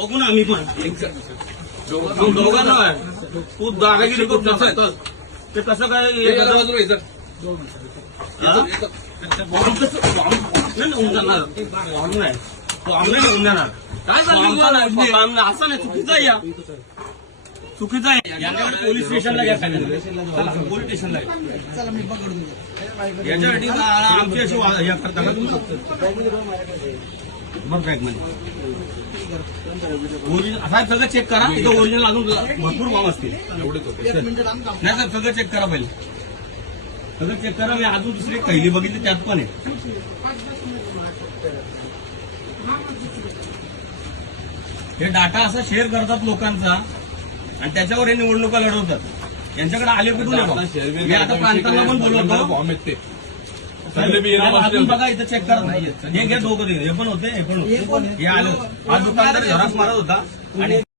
बघू ना आम्ही पण दोघांना तू दादागिरी करतो ते कसं काय होऊन जाणार तो आमने होऊन जाणार काय असं नाही चुकीचं आहे या चुकीचं आहे यांच्याकडे पोलीस स्टेशनला घ्या चला पोलीस स्टेशनला याच्यासाठी आमची अशी या करता का बरं काय म्हणजे साहेब सगळं चेक करा इथं ओरिजिनल अजून भरपूर फॉर्म असतील नाही सर सगळं चेक करा पहिले सगळं चेक करा मी अजून दुसरी पहिली बघितली त्यात पण आहे हे डाटा असा शेअर करतात लोकांचा आणि त्याच्यावर हे निवडणुका लढवतात यांच्याकडे आले कुठून मी आता प्रांतांना पण बोलवतो अजून बघा इथं चेक करत नाहीये हे घ्या दोघं हे पण होते हे पण होते हे आलं हा दुकानदार झरास मारत होता आणि